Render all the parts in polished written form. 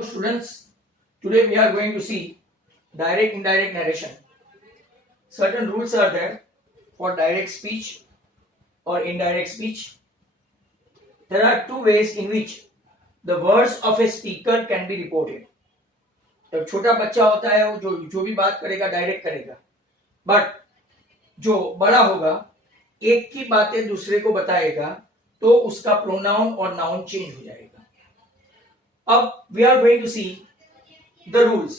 So students, today we are going to see direct indirect narration. Certain rules are there for direct speech or indirect speech. There are two ways in which the words of a speaker can be reported. जब छोटा बच्चा होता है वो जो भी बात करेगा डायरेक्ट करेगा, बट जो बड़ा होगा एक की बातें दूसरे को बताएगा तो उसका प्रोनाउन और नाउन चेंज हो जाएगा. अब we are going to see the rules.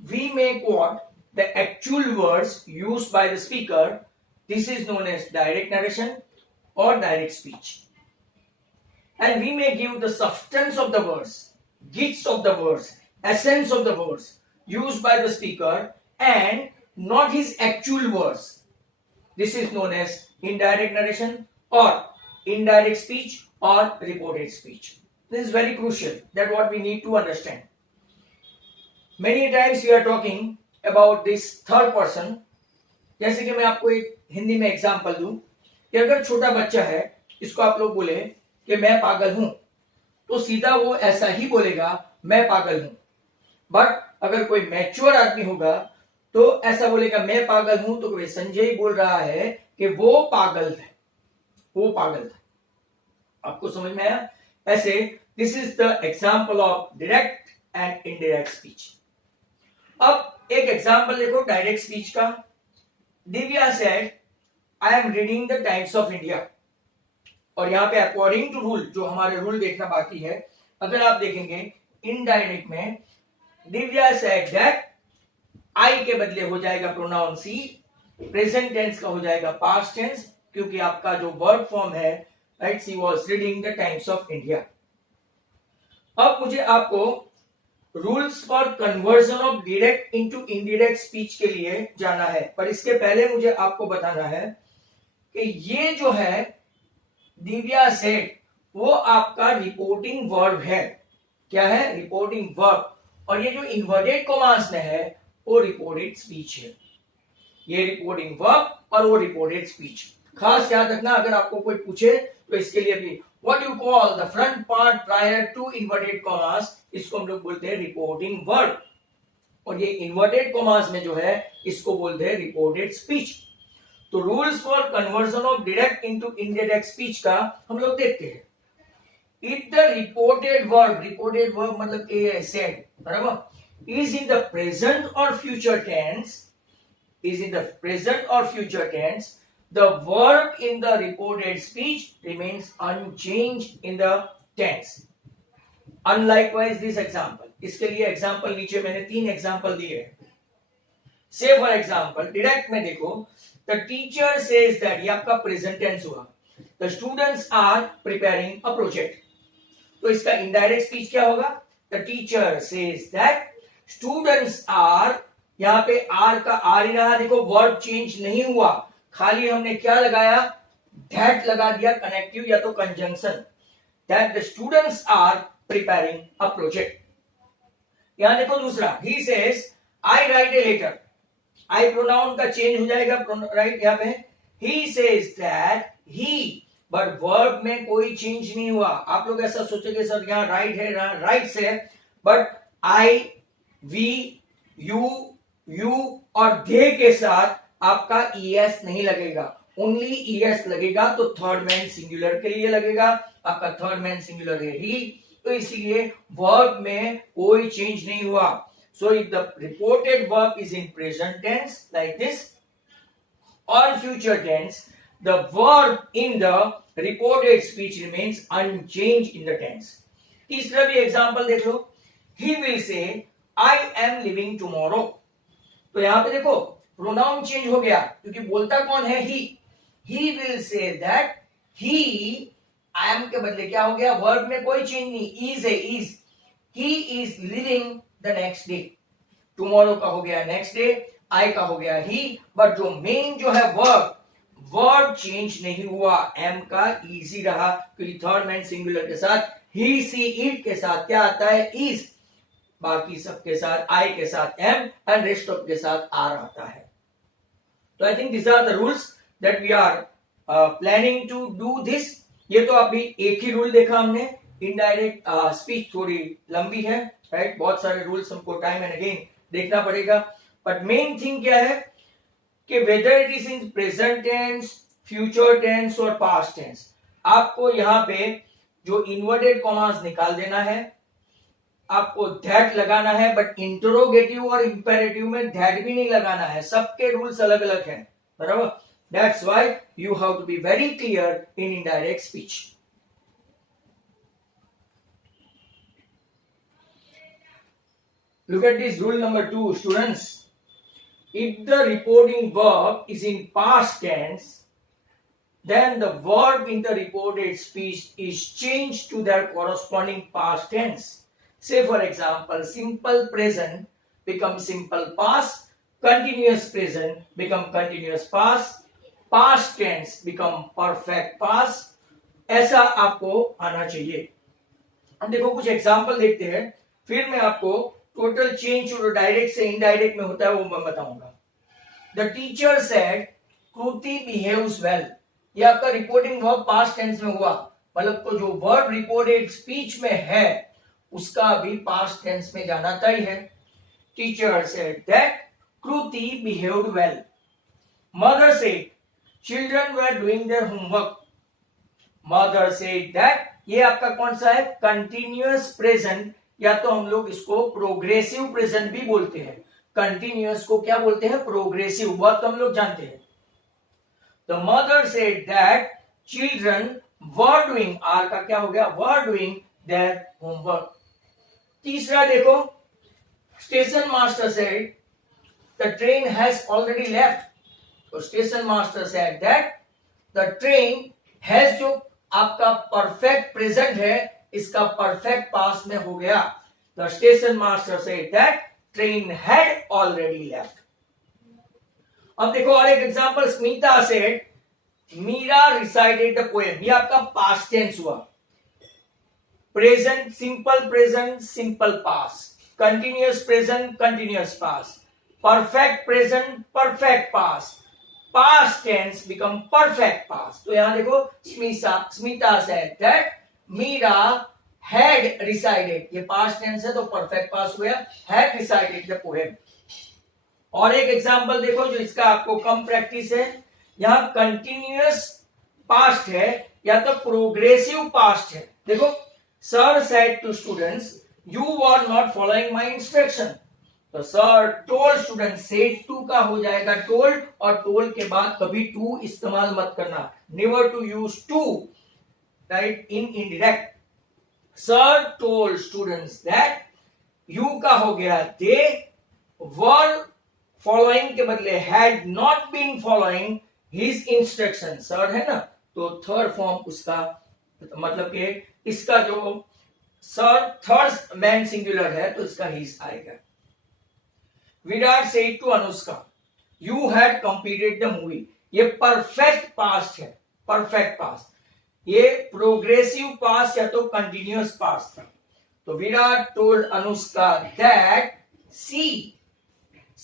We may quote the actual words used by the speaker. This is known as direct narration or direct speech. And we may give the substance of the words, gist of the words, essence of the words used by the speaker and not his actual words. This is known as indirect narration or indirect speech or reported speech. This is very crucial. That what we need to understand. Many times we are talking about this third person. जैसे कि मैं आपको एक हिंदी में example दूं कि अगर छोटा बच्चा है इसको आप लोग बोले कि मैं पागल हूं तो सीधा वो ऐसा ही बोलेगा मैं पागल हूं. बट अगर कोई मैच्योर आदमी होगा तो ऐसा बोलेगा मैं पागल हूं तो कोई संजय बोल रहा है कि वो पागल है, वो पागल था. आपको समझ में आया? ऐसे this is the example of direct and indirect speech. अब एक एग्जांपल देखो डायरेक्ट स्पीच का. Divya said I am reading the times of India. और यहां पे अकॉर्डिंग टू रूल, जो हमारे रूल देखना बाकी है, अगर आप देखेंगे इनडायरेक्ट में दिव्या सेड दैट आई के बदले हो जाएगा प्रोनाउन सी, प्रेजेंट टेंस का हो जाएगा पास्ट टेंस क्योंकि आपका जो वर्ब फॉर्म है right she was reading the times of India. अब मुझे आपको rules for conversion of direct into indirect speech के लिए जाना है, पर इसके पहले मुझे आपको बताना है कि ये जो है दिव्या सेड वो आपका रिपोर्टिंग वर्ब है. क्या है? Reporting verb. और ये जो इन्वर्टेड कॉमास में है वो रिपोर्टेड स्पीच है. ये रिपोर्टिंग वर्ब और वो रिपोर्टेड स्पीच. खास याद रखना अगर आपको कोई पूछे तो इसके लिए भी what you call the front part prior to inverted commas, इसको हम लोग बोलते हैं रिपोर्टिंग वर्ब. और ये इन्वर्टेड कॉमास में जो है इसको बोलते हैं रिपोर्टेड स्पीच. तो rules for conversion of direct into indirect speech का हम लोग देखते हैं. इफ द रिपोर्टेड वर्ब मतलब ए सेड बराबर is in the present or future tense, the verb in the reported speech remains unchanged in the tense. Unlikewise this example. इसके लिए example नीचे मैंने 3 एग्जांपल दिए हैं. Say for example, direct में देखो the teacher says that, ये आपका प्रेजेंट टेंस हुआ. The students are preparing a project. तो इसका इनडायरेक्ट स्पीच क्या होगा? The teacher says that students are, यहां पे आर का आर ही रहा. देखो वर्ब चेंज नहीं हुआ, खाली हमने क्या लगाया? दैट लगा दिया, कनेक्टिव या तो conjunction. That the students are preparing a project. यहां देखो दूसरा, he says I write a letter. I pronoun का चेंज हो जाएगा राइट. यहां पे he says that he, but verb में कोई चेंज नहीं हुआ. आप लोग ऐसा सोचेंगे सर यहां राइट है, राइट से, बट आई, वी, यू और दे के साथ आपका ईएस नहीं लगेगा. ओनली ईएस लगेगा तो थर्ड मैन सिंगुलर के लिए लगेगा. आपका थर्ड मैन सिंगुलर है ही, तो इसीलिए वर्ब में कोई चेंज नहीं हुआ. So if the reported verb is in present tense like this और future tense, the verb in the reported speech remains unchange in the tense. तीसरा भी एग्जांपल देख लो. He will say I am living tomorrow. तो यहां पे देखो pronoun change हो गया क्योंकि बोलता कौन है? He will say that he, I am के बदले क्या हो गया? वर्ब में कोई चेंज नहीं, इज है, is. He is living the next day. Tomorrow का हो गया नेक्स्ट डे, आई का हो गया ही, बट जो मेन जो है वर्ब चेंज नहीं हुआ. एम का इजी रहा क्योंकि थर्ड मैन सिंगुलर के साथ ही, सी, इट के साथ क्या आता है? इज. बाकी सबके साथ आई के साथ एम एंड रेस्ट ऑफ के साथ आर आता है. तो I think this are the rules that we are planning to do this. ये तो अभी एक ही रूल देखा हमने इनडायरेक्ट स्पीच थोड़ी लंबी है, राइट, बहुत सारे रूल्स हमको टाइम एंड अगेन देखना पड़ेगा, बट मेन थिंग क्या है कि whether it is in present tense, future tense और पास्ट टेंस, आपको यहाँ पे जो इन्वर्टेड कॉमास निकाल देना है, आपको दैट लगाना है, बट इंटरोगेटिव और इंपेरेटिव में दैट भी नहीं लगाना है, सबके रूल्स अलग अलग हैं, बराबर। That's why you have to be very clear in indirect speech. Look at this rule number 2, students. If the reporting verb is in past tense, then the verb in the reported speech is changed to their corresponding past tense. Say for example, simple present becomes simple past, continuous present become continuous past, past tense become perfect past. ऐसा आपको आना चाहिए। अब देखो कुछ example देखते हैं, फिर मैं आपको टोटल चेंज जो डायरेक्ट से इनडायरेक्ट में होता है वो मैं बताऊंगा। The teacher said Kriti behaves well, ये आपका रिपोर्टिंग वर्ब पास्ट टेंस में हुआ, मतलब तो जो वर्ब रिपोर्टेड स्पीच में है उसका भी पास्ट टेंस में जाना तय है। Teacher said that Kriti behaved well. Mother said children were doing their homework. Mother said that, ये आपका कौन सा है, कंटिन्यूअस प्रेजेंट, या तो हम लोग इसको प्रोग्रेसिव प्रेजेंट भी बोलते हैं। कंटिन्यूअस को क्या बोलते हैं, प्रोग्रेसिव, बात तो हम लोग जानते हैं। The mother said that children were doing, are का क्या हो गया, वर डूइंग देयर होमवर्क। तीसरा देखो, station master said the train has already left. तो station master said that the train has, जो आपका परफेक्ट प्रेजेंट है, इसका परफेक्ट पास्ट में हो गया। The station master said that train had already left. अब देखो और एक example, Smita said Meera recited the poem. ये आपका पास्ट टेंस हुआ। Present simple past, continuous present continuous past, perfect present perfect past, past tense become perfect past. तो यहां देखो Smita said that Meera had recited, ये पास्ट टेंस है तो परफेक्ट पास्ट हुआ, हैड रिसाइटेड द पोएम। और एक एग्जांपल देखो जो इसका आपको कम प्रैक्टिस है, यहां कंटिन्यूअस पास्ट है या तो प्रोग्रेसिव पास्ट है। देखो, sir said to students you were not following my instruction. तो sir told student, said to का हो जाएगा टोल्ड, और टोल्ड के बाद कभी टू इस्तेमाल मत करना, never to use to, right, in indirect. Sir told students that, you का हो गया दे वर फॉलोइंग के बदले had not been following his instruction. Sir है ना, तो थर्ड फॉर्म उसका, मतलब कि इसका जो सर थर्ड मैन सिंगुलर है तो इसका हिज आएगा। Virat said to Anushka you had completed the movie. ये परफेक्ट पास्ट है, परफेक्ट पास्ट। ये प्रोग्रेसिव पास्ट या तो कंटिन्यूअस पास्ट था। तो Virat told Anushka that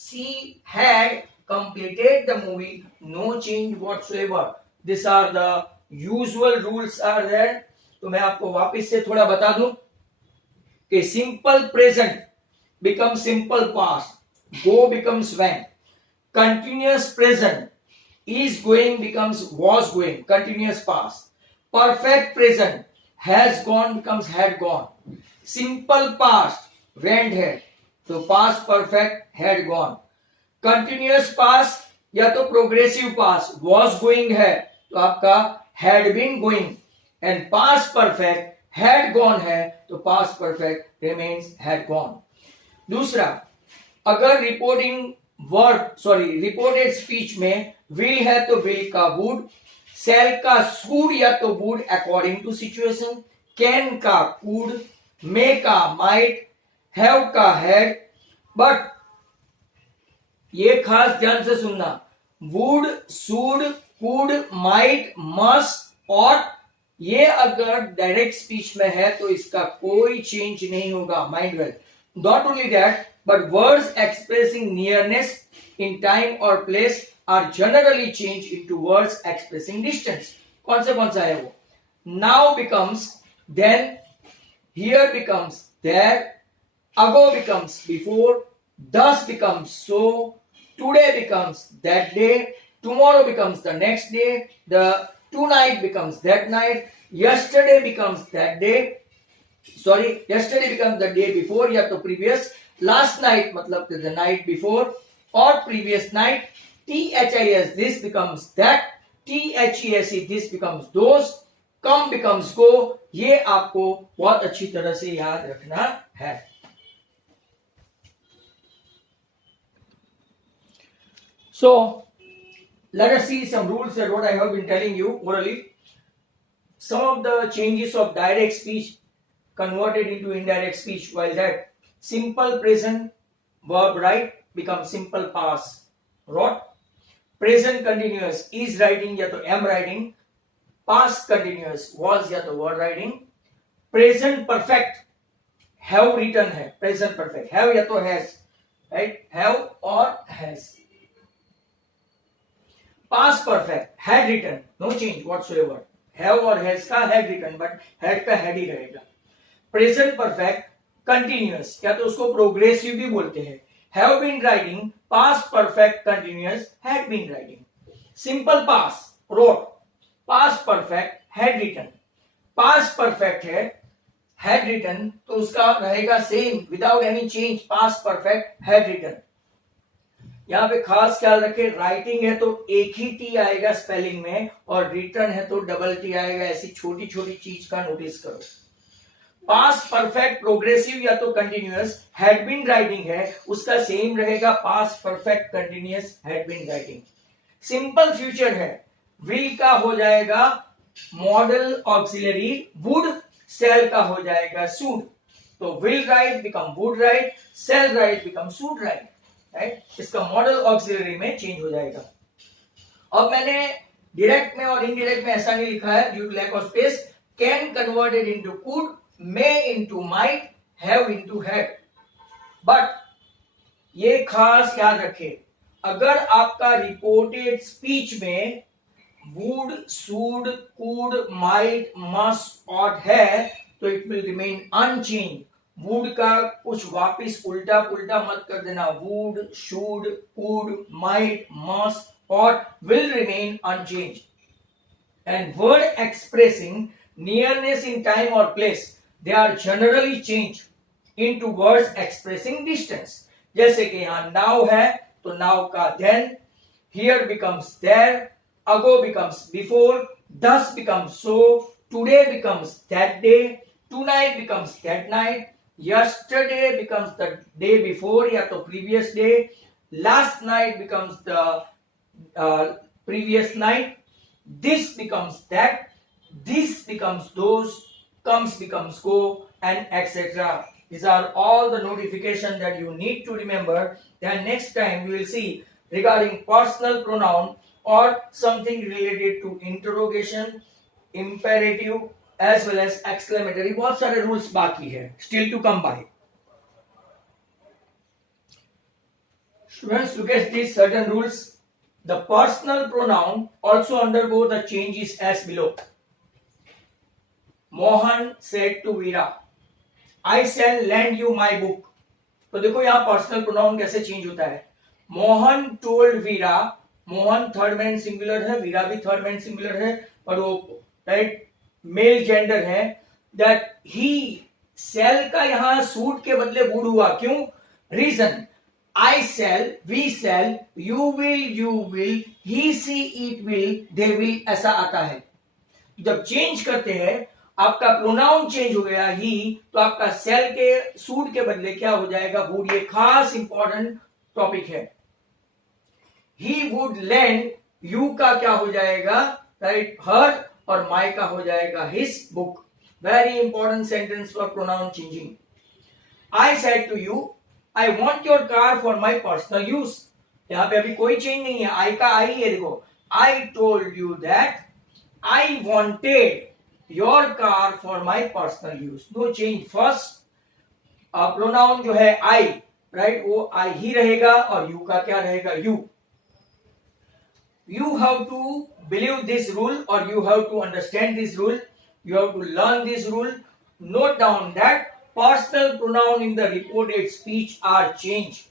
she had completed the movie, no change whatsoever. These are the usual rules are there. तो मैं आपको वापस से थोड़ा बता दूं कि simple present becomes simple past, go becomes when, continuous present is going becomes was going, continuous past, perfect present has gone becomes had gone, simple past went है तो past perfect had gone, continuous past या तो progressive past was going है तो आपका had been going, and past perfect had gone है तो past perfect remains had gone. दूसरा, अगर रिपोर्टेड स्पीच में विल है तो विल का वुड, सेल का शुड या तो would according to situation, can का कुड, मे का माइट, हैव का हैड, बट ये खास ध्यान से सुनना, would, should, could, might, must, और ये अगर डायरेक्ट स्पीच में है तो इसका कोई चेंज नहीं होगा, mind well. Not only that, but words expressing nearness in time और place are generally change into words expressing distance. कौन सा है वो? Now becomes then, here becomes there, ago becomes before, thus becomes so, today becomes that day, tomorrow becomes the next day, the tonight becomes that night, yesterday becomes that day, sorry, yesterday becomes the day before या तो previous, last night मतलब the night before और previous night, THIS this becomes that, THESE this becomes those, come becomes go, ये आपको बहुत अच्छी तरह से याद रखना है. So let us see some rules that what I have been telling you orally. Some of the changes of direct speech converted into indirect speech, while that simple present verb right becomes simple past wrote, present continuous is writing या तो am writing, past continuous was या तो were writing, present perfect have written है, present perfect have या तो has, right, have or has, past perfect had written, no change whatsoever, have or has का had written but had का had ही रहेगा, present perfect continuous या तो उसको progressive भी बोलते हैं, have been writing, past perfect continuous had been writing, simple past wrote, past perfect had written, past perfect है हैड रिटन तो उसका रहेगा same without any change, past perfect had written. यहां पे खास ख्याल रखें, राइटिंग है तो एक ही टी आएगा स्पेलिंग में और रिटर्न है तो डबल टी आएगा, ऐसी छोटी छोटी चीज का नोटिस करो. पास्ट परफेक्ट प्रोग्रेसिव या तो कंटिन्यूअस हैड बीन राइटिंग है उसका सेम रहेगा, past perfect continuous had been writing. Simple future है, विल का हो जाएगा मॉडल ऑक्सिलरी वुड, सेल का हो जाएगा सूड, तो will write become would write, shall write become should write, write, इसका मॉडल ऑक्सिलरी में चेंज हो जाएगा. अब मैंने डायरेक्ट में और इनडायरेक्ट में ऐसा नहीं लिखा है due to lack of space, can converted into could, may into might, have into had. But ये खास याद रखें, अगर आपका रिपोर्टेड स्पीच में would, should, could, might, must, ought है तो it will remain unchange. would का कुछ वापिस उल्टा पुल्टा मत कर देना, would, should, could, might, must, ought will remain unchanged. And word expressing nearness in time or place, they are generally changed into words expressing distance. जैसे कि यहाँ now है तो now का then, here becomes there, ago becomes before, thus becomes so, today becomes that day, tonight becomes that night, yesterday becomes the day before या तो previous day, last night becomes the previous night, this becomes that, this becomes those, comes becomes go, and etc. These are all the notification that you need to remember. Then next time we will see regarding personal pronoun or something related to interrogation, imperative as well as exclamatory. बहुत सारे rules बाकी है still to come by. Students, look at these certain rules. The personal pronoun also undergo the changes as below. Mohan said to Veera, I shall lend you my book. तो देखो यहाँ personal pronoun कैसे change होता है. Mohan told Veera, Mohan third man singular है, वीरा भी third man singular है और वो राइट मेल जेंडर है, दैट ही सेल का यहाँ सूट के बदले वुड हुआ. क्यों? Reason, I shall, we shall, you will, he, she, it will, they will, ऐसा आता है. जब चेंज करते हैं आपका प्रोनाउन चेंज हो गया ही, तो आपका सेल के सूट के बदले क्या हो जाएगा? वुड. ये खास इंपॉर्टेंट टॉपिक है. ही वुड लैंड, यू का क्या हो जाएगा? राइट, हर, और माई का हो जाएगा his book. Very important sentence for pronoun changing. I said to you, I want your car for my personal use. यहां पे अभी कोई चेंज नहीं है, आई का आई है. देखो, I told you that I wanted your car for my personal use. No change. First pronoun जो है आई, राइट, वो आई ही रहेगा और यू का क्या रहेगा? You. You have to believe this rule or you have to understand this rule. You have to learn this rule. note down that personal pronoun in the reported speech are changed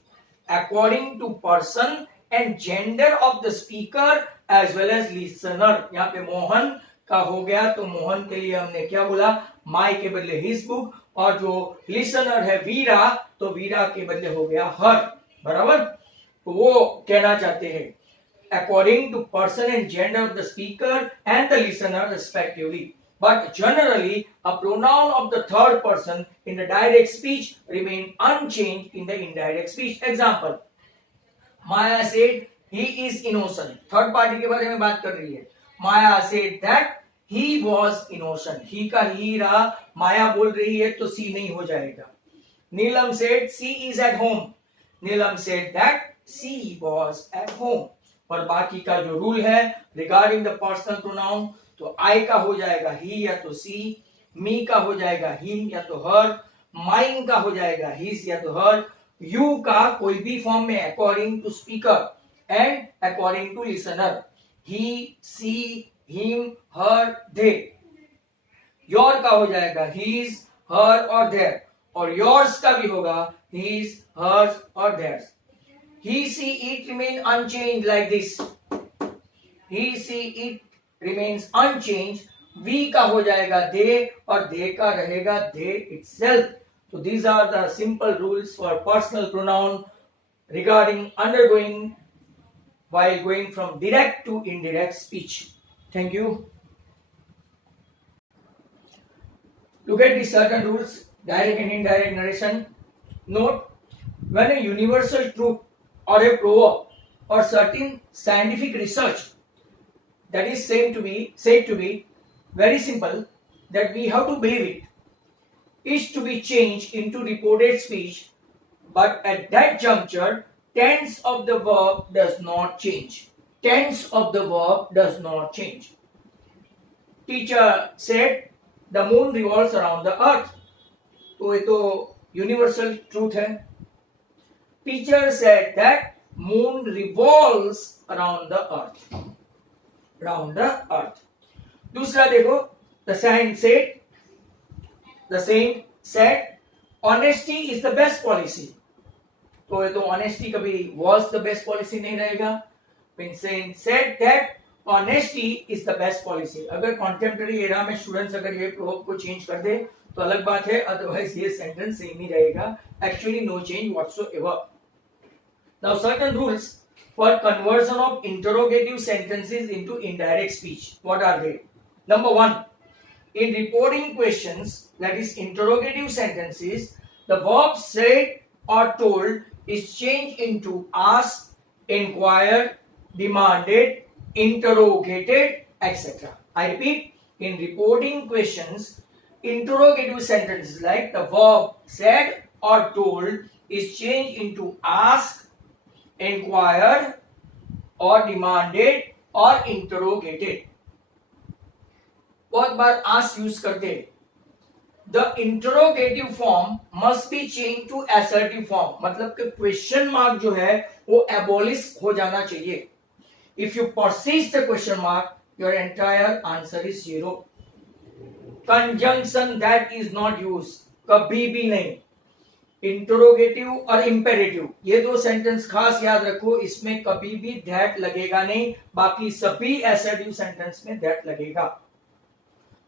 according to person and gender of the speaker as well as listener. यहाँ पे मोहन का हो गया तो मोहन के लिए हमने क्या बोला, माई के बदले हिज बुक, और जो लिसनर है वीरा तो वीरा के बदले हो गया हर, बराबर। तो वो कहना चाहते हैं according to person and gender of the speaker and the listener respectively. But generally, a pronoun of the third person in the direct speech remain unchanged in the indirect speech. Example, Maya said he is innocent. Third party के बारे में बात कर रही है. Maya said that he was innocent. He का he रहा, माया बोल रही है तो C नहीं हो जाएगा. Neelam said C is at home. Neelam said that C was at home. और बाकी का जो रूल है रिगार्डिंग द पर्सनल प्रोनाउन, तो आई का हो जाएगा ही या तो सी, मी का हो जाएगा हिम या तो हर, माइन का हो जाएगा हिज या तो हर, यू का कोई भी फॉर्म में according to speaker and according to listener, he, she, him, her, they. Your का हो जाएगा हीज, हर और देयर, और योर्स का भी होगा हीज, हर्स और theirs. He, she, it remain unchanged like this. He, she, it remains unchanged. We का हो जाएगा they और they का रहेगा they itself. So these are the simple rules for personal pronoun regarding undergoing while going from direct to indirect speech. Thank you. Look at the certain rules, direct and indirect narration. Note, when a universal truth or a proverb or certain scientific research that is said to be very simple, that we have to believe it, is to be changed into reported speech, but at that juncture tense of the verb does not change. Tense of the verb does not change. Teacher said the moon revolves around the earth. तो ये तो universal truth है. Teacher said that moon revolves around the earth. Around the earth. दूसरा देखो, the saint said honesty is the best policy. तो ये तो honesty कभी was the best policy नहीं रहेगा. When saint said that honesty is the best policy. अगर contemporary era में students अगर ये proverb को change कर दे तो अलग बात है, otherwise ये sentence सेम ही रहेगा. Actually no change whatsoever. Now certain rules for conversion of interrogative sentences into indirect speech. What are they? Number 1, in reporting questions, that is interrogative sentences, the verb said or told is changed into asked, inquired, demanded, interrogated, etc. I repeat, in reporting questions, interrogative sentences like the verb said or told is changed into asked, inquired or demanded or interrogated. बहुत बार ask use करते हैं. The interrogative form must be changed to assertive form. मतलब कि question mark जो है वो abolish हो जाना चाहिए. If you persist the question mark, your entire answer is zero. Conjunction that is not used, कभी भी नहीं. इंटरोगेटिव और इंपेरेटिव, ये दो सेंटेंस खास याद रखो, इसमें कभी भी दैट लगेगा नहीं, बाकी सभी असर्टिव सेंटेंस में दैट लगेगा.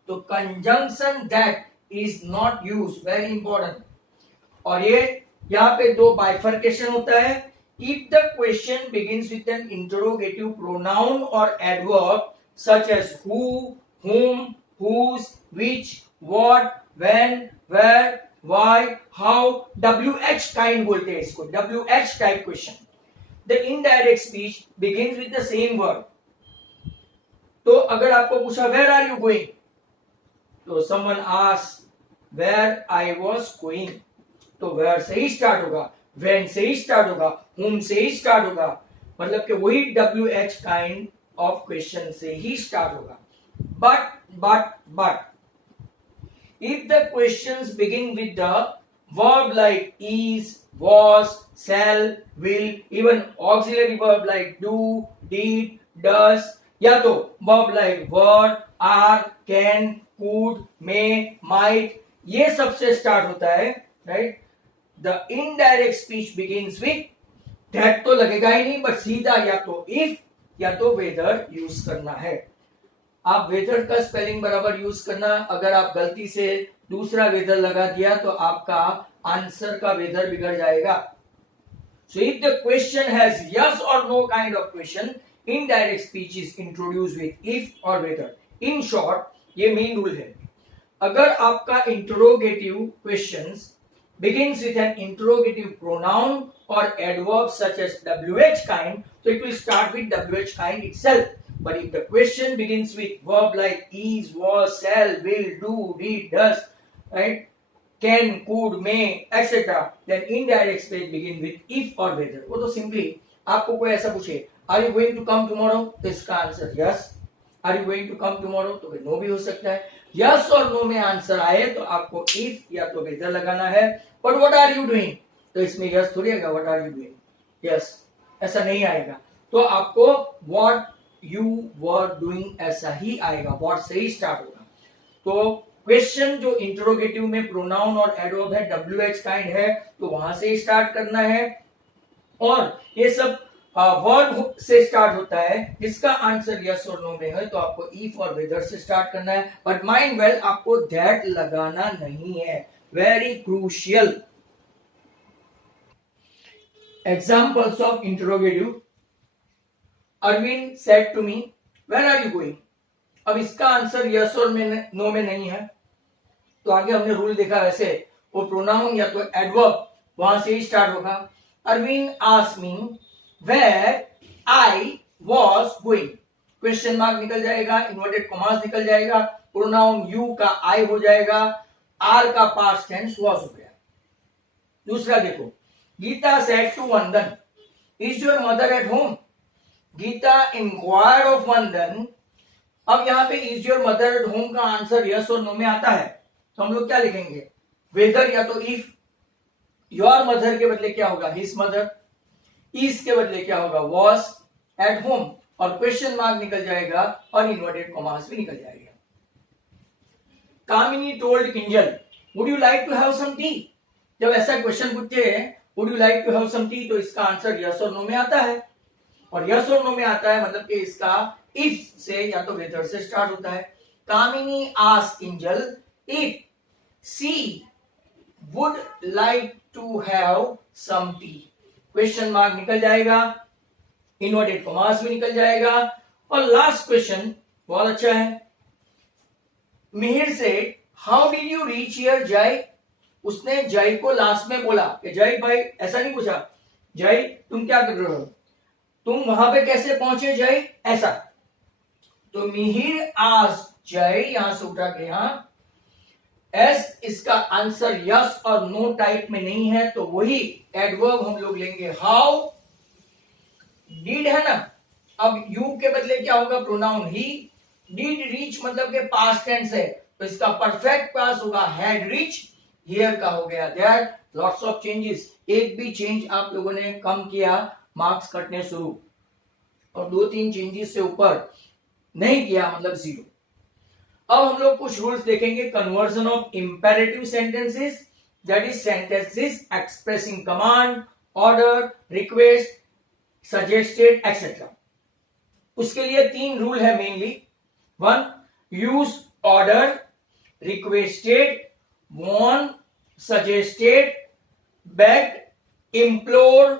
तो conjunction that is not use, very important. और ये यहाँ पे दो बाइफर्केशन होता है. If the question begins with an interrogative pronoun और adverb such as who, whom, whose, which, what, when, where, why, how, WH kind बोलते हैं इसको, WH type question. The indirect speech begins with the same word. तो अगर आपको पूछा where are you going, तो someone asks where I was going, तो where से ही स्टार्ट होगा, when से ही स्टार्ट होगा, whom से ही स्टार्ट होगा, मतलब कि वही WH kind of question से ही स्टार्ट होगा. But if the questions begin with the verb like is, was, shall, will, even auxiliary verb like do, did, does, या तो verb like were, are, can, could, may, might, ये सबसे start होता है, right. The indirect speech begins with that तो लगेगा ही नहीं, but सीधा या तो इफ या तो वेदर यूज करना है। आप वेदर का स्पेलिंग बराबर यूज करना, अगर आप गलती से दूसरा वेदर लगा दिया तो आपका आंसर का वेदर बिगड़ जाएगा। So if the question has yes or no kind of question, indirect speech is introduced with if or whether. In short, ये मेन रूल है। अगर आपका interrogative questions begins with an interrogative pronoun or adverb such as WH kind, so it will start with WH kind itself. But if the question begins with verb like is, was, shall, will, do, did, does, right, can, could, may, etc., then indirect speech begin with if or whether. वो तो simply आपको कोई ऐसा पूछे, are you going to come tomorrow? तो इसका answer yes. Are you going to come tomorrow? तो no भी हो सकता है। yes और no में आंसर आए तो आपको if या तो whether लगाना है। But what are you doing? तो इसमें yes थोड़ी आएगा, what are you doing? Yes, ऐसा नहीं आएगा। तो आपको what you were doing ऐसा ही आएगा, what से ही स्टार्ट होगा। तो क्वेश्चन जो इंटरोगेटिव में प्रोनाउन और एडवर्ब है, WH काइंड है, तो वहां से ही स्टार्ट करना है। और ये सब वर्ब से स्टार्ट होता है, जिसका आंसर यस और नो में है तो आपको इफ और वेदर से स्टार्ट करना है। बट माइंड वेल, आपको दैट लगाना नहीं है, very crucial. Examples of interrogative. Arvind said to me, where are you going? अब इसका आंसर यस और नो में नहीं है, तो आगे हमने रूल देखा वैसे वो प्रोनाउन या तो एडवर्ब वहां से ही स्टार्ट होगा। Arvind asked me where I was going, question mark निकल जाएगा, इन्वर्टेड कॉमास निकल जाएगा, प्रोनाउन यू का आई हो जाएगा, आर का पास्ट टेंस वाज हो गया। दूसरा देखो, Geeta said to Vandan, is your mother at home? Geeta inquired of Vandan. अब यहाँ पे is your mother at home का आंसर यस और नो में आता है, तो हम लोग क्या लिखेंगे? वेदर या तो इफ। योर मदर के बदले क्या होगा? His mother. इज के बदले क्या होगा? वॉज एट होम, और क्वेश्चन मार्क निकल जाएगा और इन्वर्टेड कॉमास भी निकल जाएगा। Kamini told Kinjal, would you like to have some tea? जब ऐसा क्वेश्चन पूछते हैं would you like to have some tea, तो इसका आंसर यस और नो में आता है, और यस और नो में आता है मतलब कि इसका इफ से या तो वेदर से स्टार्ट होता है। Kamini asked Kinjal if she would like to have some tea, question mark निकल जाएगा, इन्वर्टेड कॉमास भी निकल जाएगा। और लास्ट क्वेश्चन बहुत अच्छा है। मिहिर से how did you reach here जय? उसने जय को लास्ट में बोला कि जय भाई, ऐसा नहीं पूछा जय तुम क्या कर रहे हो, तुम वहां पे कैसे पहुंचे जय, ऐसा। तो मिहिर आस्क्ड जय, यहां से उठा के यहां एस, इसका आंसर यस और नो टाइप में नहीं है, तो वही एडवर्ब हम लोग लेंगे हाउ। डिड है ना, अब यू के बदले क्या होगा? Pronoun he. डिड रीच मतलब के पास्ट टेंस है, तो इसका परफेक्ट पास होगा हैड रीच। हियर का हो गया दैट। लॉट्स ऑफ चेंजेस, एक भी चेंज आप लोगों ने कम किया मार्क्स कटने शुरू, और 2-3 चेंजेस से ऊपर नहीं किया मतलब 0। अब हम लोग कुछ रूल्स देखेंगे। Conversion of imperative sentences, that is sentences expressing command, order, request, suggested etcetera. उसके लिए 3 रूल है mainly. 1, use order, requested, warn, suggested, begged, implore,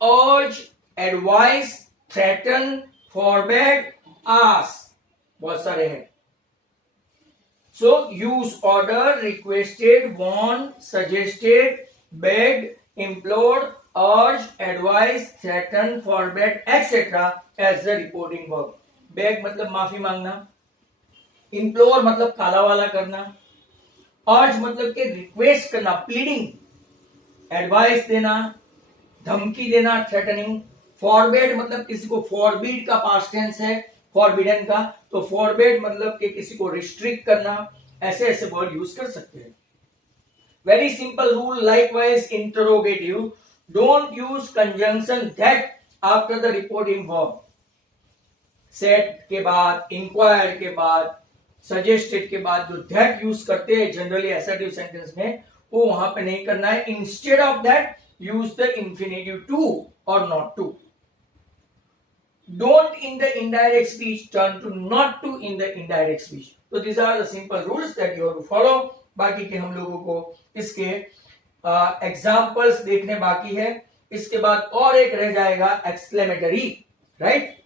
urge, advice, threaten, forbade, ask, बहुत सारे हैं। So use order, requested, warn, suggested, begged, implored, urged, advised, threatened, forbade, etc. as the reporting verb. Beg मतलब माफी मांगना, implore मतलब काला वाला करना, urge मतलब के रिक्वेस्ट करना, प्लीडिंग, एडवाइस देना, धमकी देना, थ्रेटनिंग, फॉरबेड मतलब किसी को, फॉरबीड का पास्ट टेंस है फॉरबिडन का, तो फॉरबेड मतलब कि किसी को रिस्ट्रिक्ट करना, ऐसे ऐसे वर्ड यूज कर सकते हैं। Very simple rule. Likewise interrogative, don't use conjunction that after the reporting verb. Set के बाद, इंक्वायर के बाद, सजेस्टेड के बाद जो दैट यूज करते हैं जनरली असर्टिव सेंटेंस में, वो वहां पे नहीं करना है. Instead of that use the infinitive to और not to. Don't in the indirect speech turn to not to in the indirect speech. So these are the simple rules that you have to follow. बाकी के हम लोगों को इसके examples देखने बाकी है. इसके बाद और एक रह जाएगा exclamatory, right?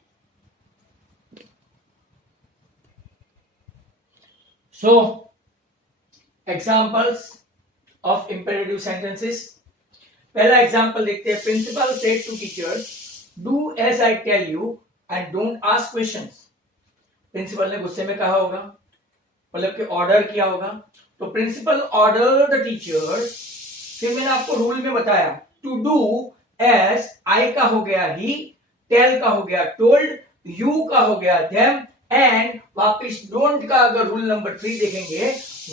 So examples of imperative sentences. पहला एग्जाम्पल देखते हैं. Principal said to teachers, Do as I tell you and don't ask questions. Principal ने गुस्से में कहा होगा, मतलब कि ऑर्डर किया होगा. तो प्रिंसिपल ऑर्डर द टीचर्स. फिर मैंने आपको रूल में बताया टू डू एज. आई का हो गया ही, टेल का हो गया टोल्ड, यू का हो गया देम, एंड वापिस डोंट का अगर रूल नंबर 3 देखेंगे,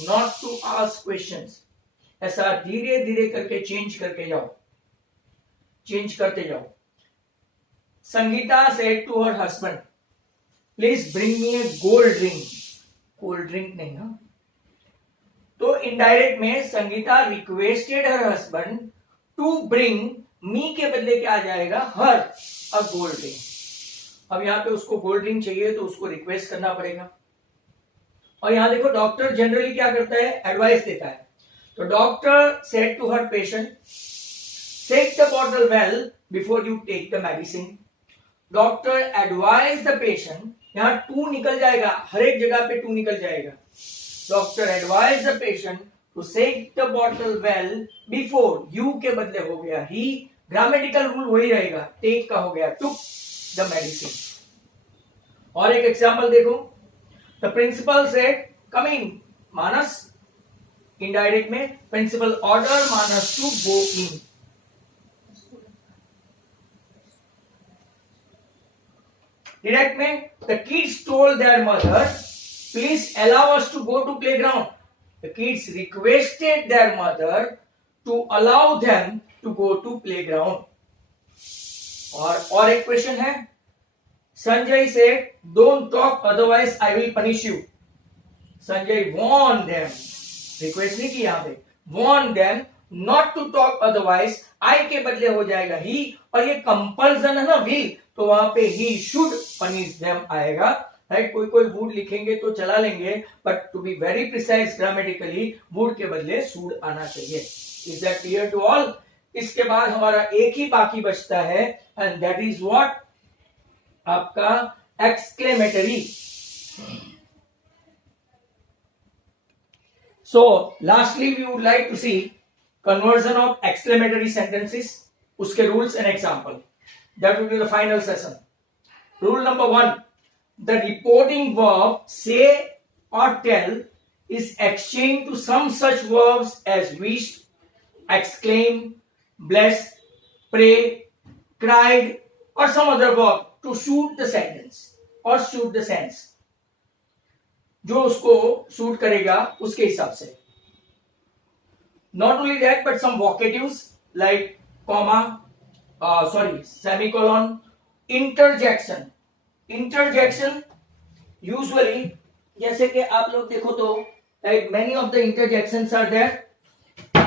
नॉट टू आस्क क्वेश्चंस. ऐसा धीरे धीरे करके चेंज करके जाओ, चेंज करते जाओ. Sangeeta said to her husband, please bring me a gold ring. Cold drink नहीं ना. तो इनडायरेक्ट में Sangeeta requested her husband to bring. Me के बदले क्या आ जाएगा? Her a gold ring. अब यहाँ पे उसको गोल्ड रिंग चाहिए तो उसको रिक्वेस्ट करना पड़ेगा. और यहाँ देखो डॉक्टर जनरली क्या करता है? एडवाइस देता है. तो doctor said to her patient, take the bottle well before you take the medicine. Doctor advise the patient. यहां टू निकल जाएगा, हर एक जगह पे टू निकल जाएगा. Doctor advise the patient to take the bottle well before. You के बदले हो गया ही. ग्रामेटिकल रूल वही रहेगा. टेक का हो गया टुक द मेडिसिन. और एक एग्जांपल देखो. The principal said come in Manas. Indirect में principal order Manas to go in. Direct में the kids told their mother, please allow us to go to playground. The kids requested their mother to allow them to go to playground. और एक question है. Sanjay said, don't talk otherwise I will punish you. Sanjay warned them, request नहीं की यहां पे, warned them not to talk otherwise. I के बदले हो जाएगा ही, और ये कंपल्सन है ना, will, तो वहां पे he should punish them आएगा, राइट? कोई कोई वुड लिखेंगे तो चला लेंगे, but to be very precise grammatically would के बदले शुड आना चाहिए. Is that clear to all? इसके बाद हमारा एक ही बाकी बचता है, एंड दैट इज व्हाट? आपका exclamatory. So lastly we would like to see conversion of exclamatory sentences, उसके rules and example. That will be the final session. Rule number 1, the reporting verb say or tell is exchanged to some such verbs as wish, exclaim, bless, pray, cried, or some other verb to suit the sentence or suit the sense. जो उसको suit करेगा उसके हिसाब से. Not only that, but some vocatives like comma, semicolon, interjection. Interjection usually, जैसे कि आप लोग देखो तो like many of the interjections are there,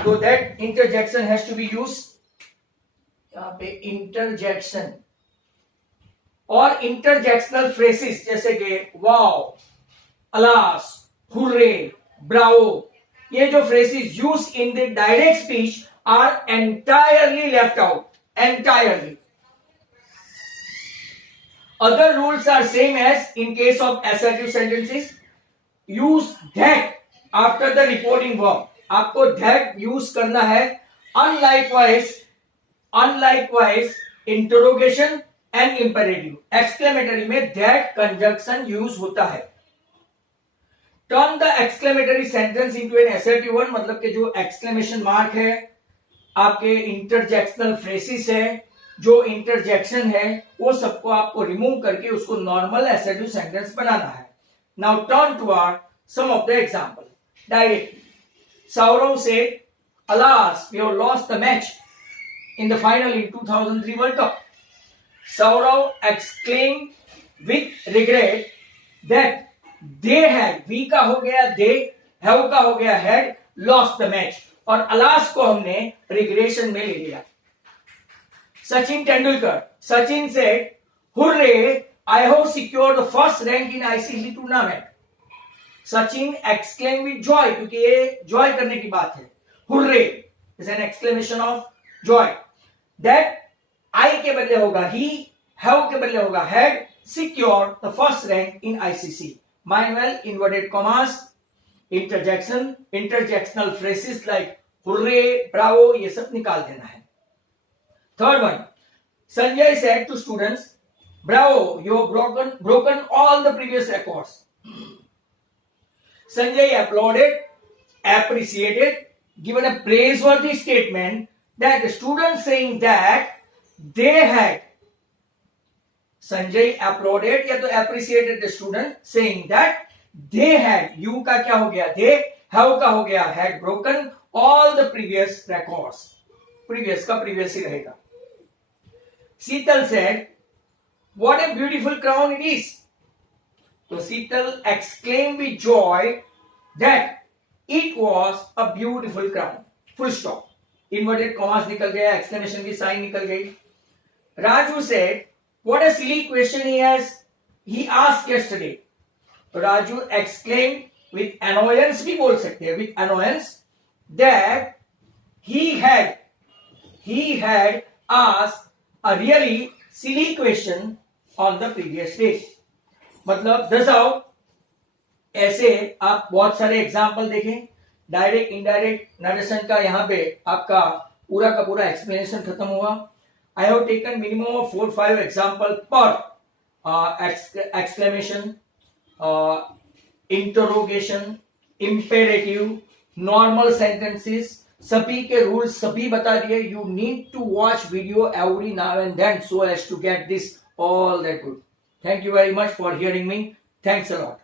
so that interjection has to be used. यहाँ पे interjection और interjectional phrases जैसे कि wow, alas, hooray, bravo. ये जो phrases used in the direct speech are entirely left out. Entirely. Other rules are same as in case of assertive sentences. Use that after the reporting verb. आपको that use करना है. Unlikewise, interrogation and imperative. Exclamatory में that conjunction use होता है. Turn the exclamatory sentence into an assertive one. मतलब कि जो exclamation mark है, आपके interjectional phrases है, जो interjection है, वो सबको आपको remove करके उसको normal assertive sentence बनाना है. Now turn toward some of the example. Direct. Saurav said, "Alas, we have lost the match in the final in 2003 World Cup." Saurav exclaimed with regret that they had, we का हो गया they, have का हो गया had, lost the match, और alas को हमने regression में ले लिया। Sachin Tendulkar, Sachin said hurray I have secured the first rank in ICC tournament. Sachin exclaim with joy, क्योंकि ये जॉय करने की बात है। Hurray is an exclamation of joy. That I के बदले होगा ही, हैव के बदले होगा had secured the first rank in ICC. Mind well, inverted commas, interjection, interjectional phrases like hurray, bravo, ये सब निकाल देना है। Third one, Sanjay said to students, bravo, you have broken all the previous records. Sanjay applauded, appreciated, given a praiseworthy statement that the students saying that they had, Sanjay applauded या तो appreciated the student saying that they had, you का क्या हो गया they, have का हो गया had broken all the previous records. previous का previous ही रहेगा। Sheetal said, what a beautiful crown it is. So Sheetal exclaimed with joy that it was a beautiful crown. Full stop. Inverted commas निकल गया, exclamation की sign निकल गई। Raju said, what a silly question he asked yesterday. So Raju exclaimed with annoyance, भी बोल सकते हैं, with annoyance, that he had asked a really silly question on the previous day. मतलब दर्शाओ, ऐसे आप बहुत सारे एग्जाम्पल देखें। डायरेक्ट इनडायरेक्ट नरेशन का यहाँ पे आपका पूरा का पूरा एक्सप्लेनेशन खत्म हुआ। I have taken minimum of 4-5 example पर exclamation, interrogation, imperative, normal sentences, सभी के रूल्स सभी बता दिए। You need to watch video every now and then so as to get this all that good. Thank you very much for hearing me. Thanks a lot.